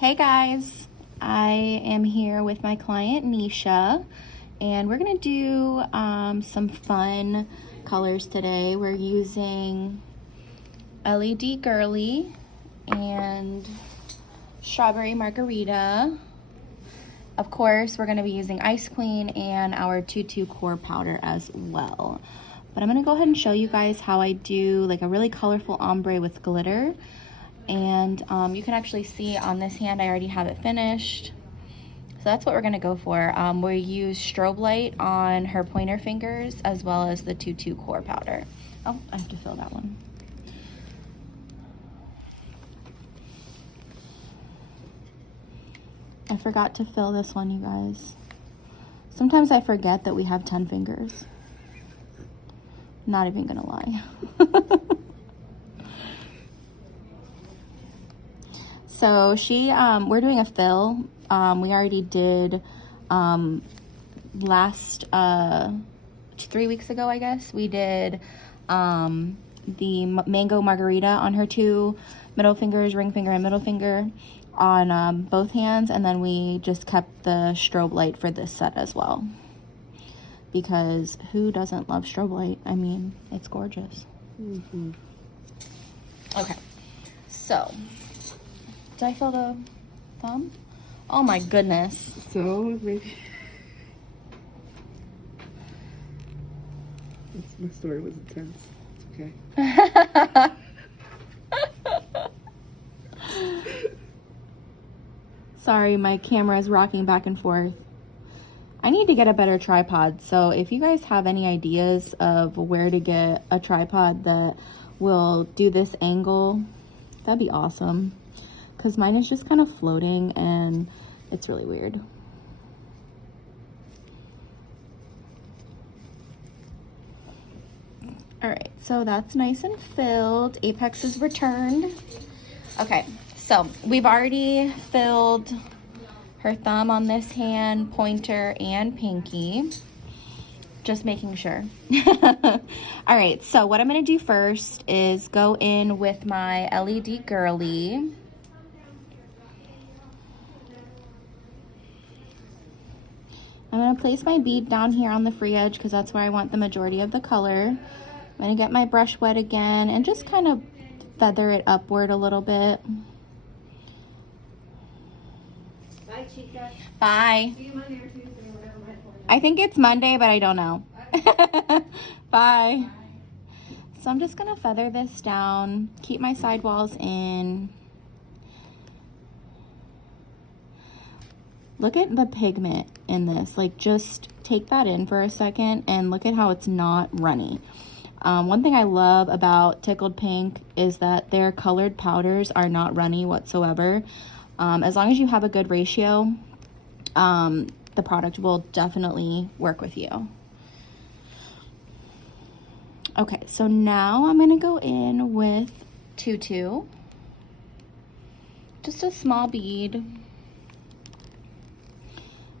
Hey guys, I am here with my client Nisha, and we're gonna do some fun colors today. We're using LED Girly and Strawberry Margarita. Of course, we're gonna be using Ice Queen and our TUTU core powder as well. But I'm gonna go ahead and show you guys how I do like a really colorful ombre with glitter. And you can actually see on this hand I already have it finished, so that's what we're gonna go for. We use strobe light on her pointer fingers as well as the TUTU core powder. Oh, I have to fill that one. I forgot to fill this one, you guys. Sometimes I forget that we have 10 fingers. Not even gonna lie. So we're doing a fill. We already did last 3 weeks ago, I guess. We did the mango margarita on her two middle fingers, ring finger and middle finger on both hands, and then we just kept the strobe light for this set as well. Because who doesn't love strobe light? I mean, it's gorgeous. Mm-hmm. Okay, so did I fill the thumb? Oh my goodness. So maybe my story was intense. It's okay. Sorry, my camera is rocking back and forth. I need to get a better tripod, so if you guys have any ideas of where to get a tripod that will do this angle, that'd be awesome. Because mine is just kind of floating and it's really weird. All right, so that's nice and filled. Apex is returned. Okay, so we've already filled her thumb on this hand, pointer, and pinky. Just making sure. All right, so what I'm gonna do first is go in with my LED Girly. I'm going to place my bead down here on the free edge because that's where I want the majority of the color. I'm going to get my brush wet again and just kind of feather it upward a little bit. Bye, Chica. Bye. See you Monday or Tuesday or whatever my point is. I think it's Monday, but I don't know. Bye. So I'm just going to feather this down, keep my sidewalls in. Look at the pigment in this. Like, just take that in for a second and look at how it's not runny. One thing I love about Tickled Pink is that their colored powders are not runny whatsoever. As long as you have a good ratio, the product will definitely work with you. Okay, so now I'm gonna go in with TUTU. Just a small bead.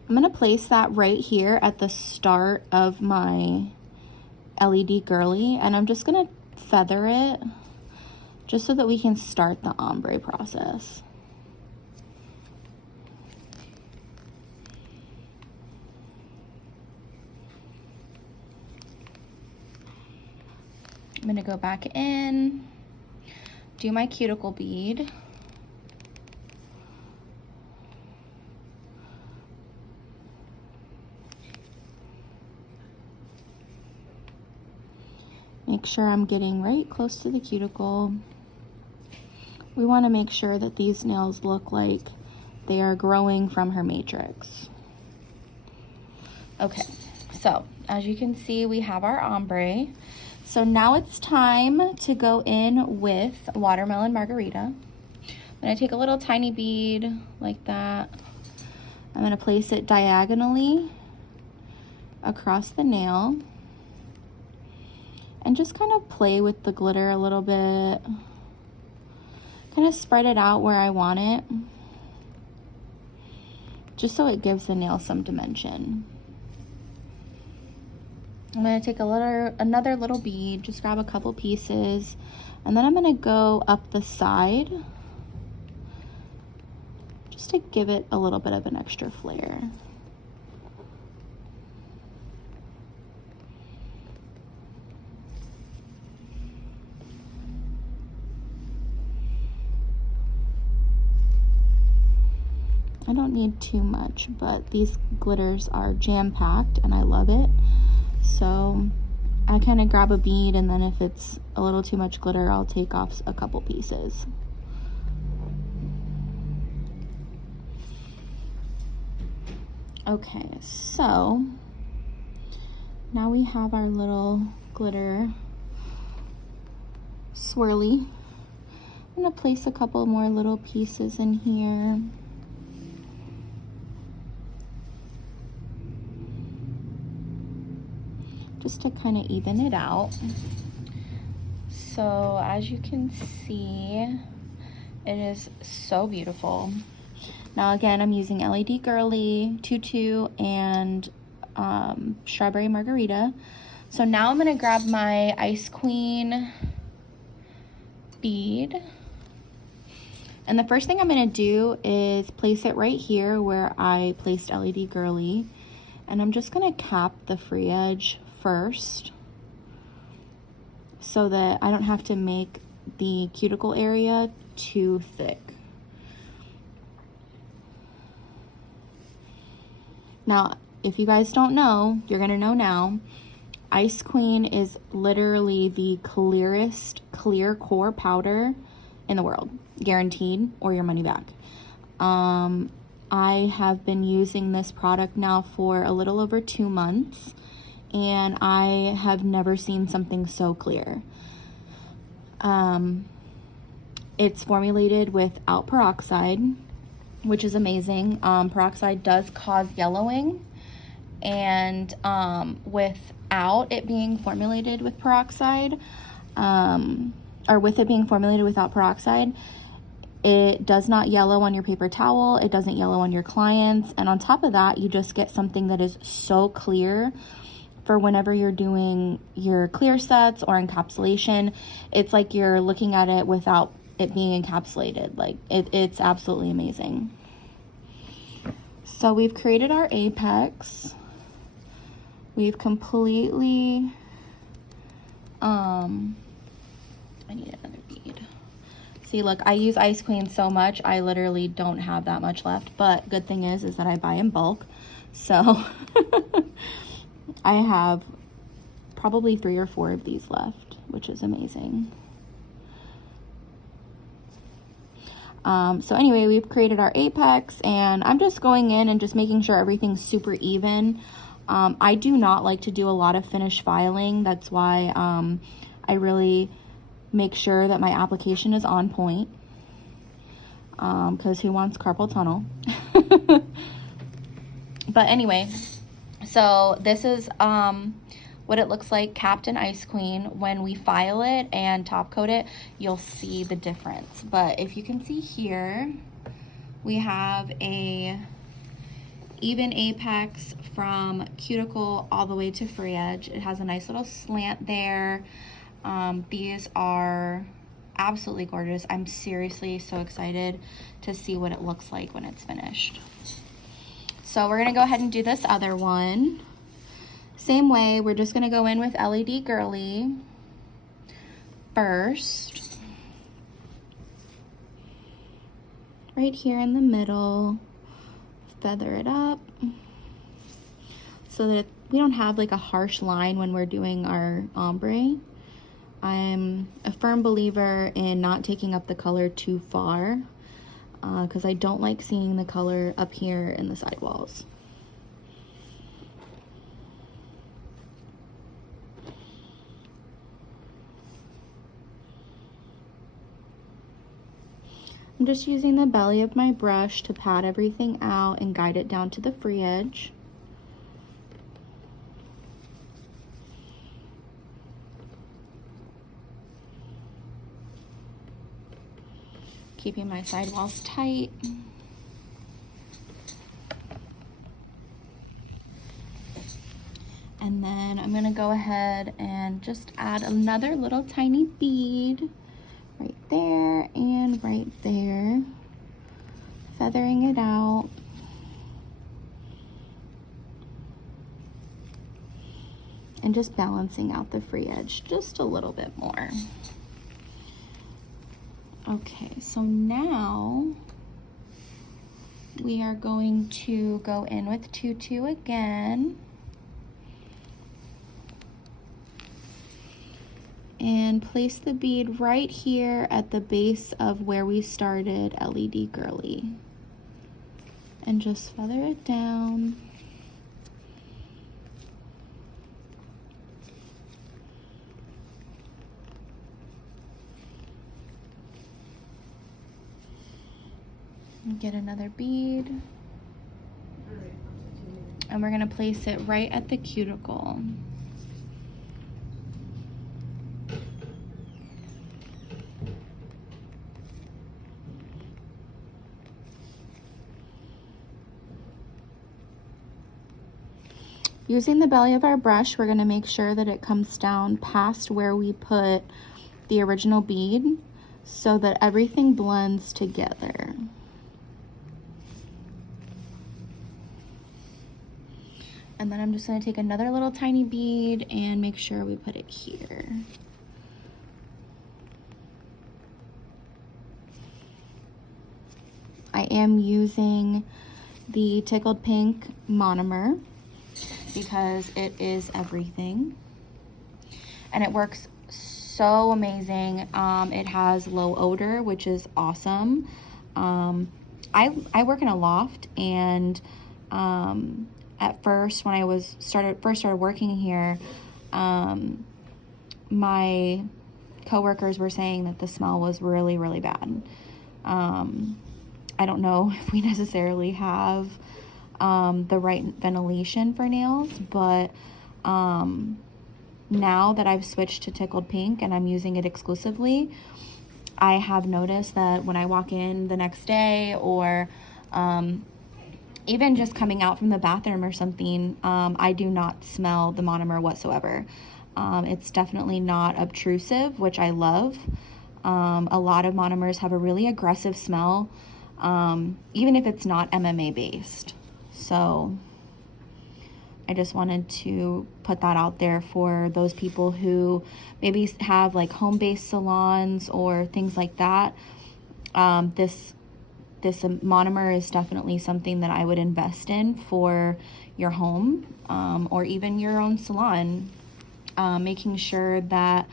I'm going to place that right here at the start of my LED Girly, and I'm just going to feather it just so that we can start the ombre process. I'm going to go back in, do my cuticle bead. Make sure I'm getting right close to the cuticle. We want to make sure that these nails look like they are growing from her matrix. Okay, so as you can see, we have our ombre. So now it's time to go in with Watermelon Margarita. I'm going to take a little tiny bead like that. I'm going to place it diagonally across the nail. And just kind of play with the glitter a little bit. Kind of spread it out where I want it. Just so it gives the nail some dimension. I'm going to take another little bead, just grab a couple pieces, and then I'm going to go up the side just to give it a little bit of an extra flair. I don't need too much, but these glitters are jam-packed and I love it. So I kind of grab a bead, and then if it's a little too much glitter, I'll take off a couple pieces. Okay, so now we have our little glitter swirly. I'm gonna place a couple more little pieces in here. Just to kind of even it out. So as you can see, it is so beautiful. Now again, I'm using LED Girly, TUTU, and Strawberry Margarita. So now I'm gonna grab my Ice Queen bead. And the first thing I'm gonna do is place it right here where I placed LED Girly. And I'm just gonna cap the free edge first so that I don't have to make the cuticle area too thick. Now, if you guys don't know, you're gonna know now. Ice Queen is literally the clearest clear core powder in the world, guaranteed, or your money back. I have been using this product now for a little over 2 months, and I have never seen something so clear. It's formulated without peroxide, which is amazing. Peroxide does cause yellowing, and without it being formulated with peroxide, or with it being formulated without peroxide, it does not yellow on your paper towel, it doesn't yellow on your clients, and on top of that, you just get something that is so clear for whenever you're doing your clear sets or encapsulation. It's like you're looking at it without it being encapsulated. Like, it's absolutely amazing. So we've created our apex. We've completely, I need another bead. See, look, I use Ice Queen so much, I literally don't have that much left, but good thing is that I buy in bulk. So I have probably 3 or 4 of these left, which is amazing. So anyway, we've created our apex, and I'm just going in and just making sure everything's super even. I do not like to do a lot of finish filing. That's why I really make sure that my application is on point, because who wants carpal tunnel? But anyway, so this is what it looks like capped in Ice Queen. When we file it and top coat it, you'll see the difference. But if you can see here, we have a even apex from cuticle all the way to free edge. It has a nice little slant there. These are absolutely gorgeous. I'm seriously so excited to see what it looks like when it's finished. So we're gonna go ahead and do this other one. Same way, we're just gonna go in with LED Girly first. Right here in the middle, feather it up so that we don't have like a harsh line when we're doing our ombre. I'm a firm believer in not taking up the color too far, because I don't like seeing the color up here in the sidewalls. I'm just using the belly of my brush to pat everything out and guide it down to the free edge. Keeping my sidewalls tight. And then I'm gonna go ahead and just add another little tiny bead right there and right there. Feather feathering it out. And just balancing out the free edge just a little bit more. Okay, so now we are going to go in with TUTU again. And place the bead right here at the base of where we started LED Girly. And just feather it down. And get another bead. And we're gonna place it right at the cuticle. Using the belly of our brush, we're gonna make sure that it comes down past where we put the original bead so that everything blends together. And then I'm just gonna take another little tiny bead and make sure we put it here. I am using the Tickled Pink monomer because it is everything. And it works so amazing. It has low odor, which is awesome. I work in a loft, and at first when I first started working here, my coworkers were saying that the smell was really, really bad. I don't know if we necessarily have the right ventilation for nails, but now that I've switched to Tickled Pink and I'm using it exclusively, I have noticed that when I walk in the next day, or even just coming out from the bathroom or something, I do not smell the monomer whatsoever. It's definitely not obtrusive, which I love. A lot of monomers have a really aggressive smell, even if it's not MMA based. So I just wanted to put that out there for those people who maybe have like home-based salons or things like that. This monomer is definitely something that I would invest in for your home, or even your own salon. Making sure that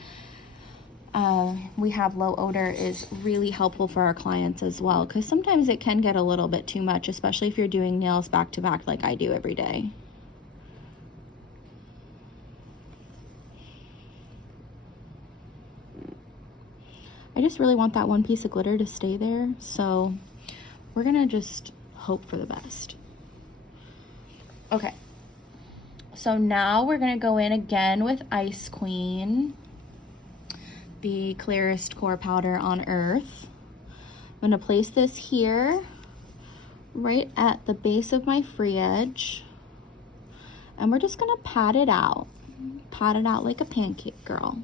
we have low odor is really helpful for our clients as well, because sometimes it can get a little bit too much, especially if you're doing nails back to back like I do every day. I just really want that one piece of glitter to stay there, so we're gonna just hope for the best. Okay, so now we're gonna go in again with Ice Queen, the clearest core powder on earth. I'm gonna place this here, right at the base of my free edge, and we're just gonna pat it out like a pancake girl.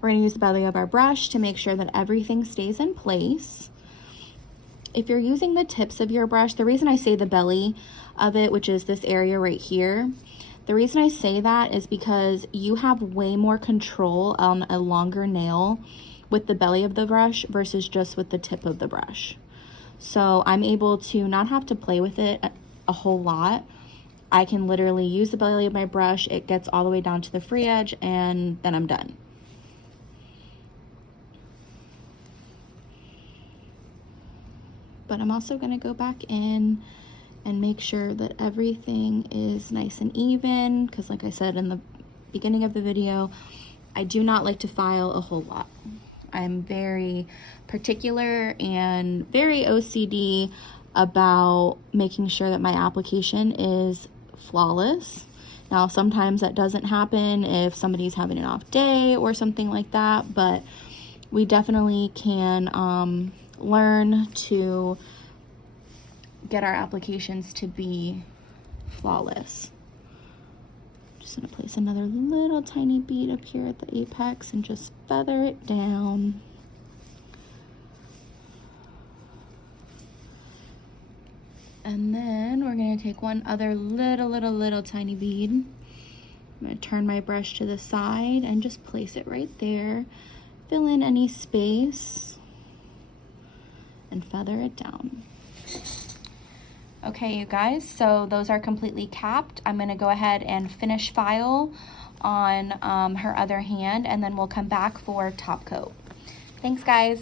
We're gonna use the belly of our brush to make sure that everything stays in place. If you're using the tips of your brush, the reason I say the belly of it, which is this area right here, the reason I say that is because you have way more control on a longer nail with the belly of the brush versus just with the tip of the brush. So I'm able to not have to play with it a whole lot. I can literally use the belly of my brush, it gets all the way down to the free edge, and then I'm done. But I'm also gonna go back in and make sure that everything is nice and even, because like I said in the beginning of the video, I do not like to file a whole lot. I'm very particular and very OCD about making sure that my application is flawless. Now, sometimes that doesn't happen if somebody's having an off day or something like that, but we definitely can learn to get our applications to be flawless. Just gonna place another little tiny bead up here at the apex and just feather it down. And then we're gonna take one other little tiny bead. I'm gonna turn my brush to the side and just place it right there. Fill in any space and feather it down. Okay, you guys, so those are completely capped. I'm gonna go ahead and finish file on her other hand, and then we'll come back for top coat. Thanks, guys.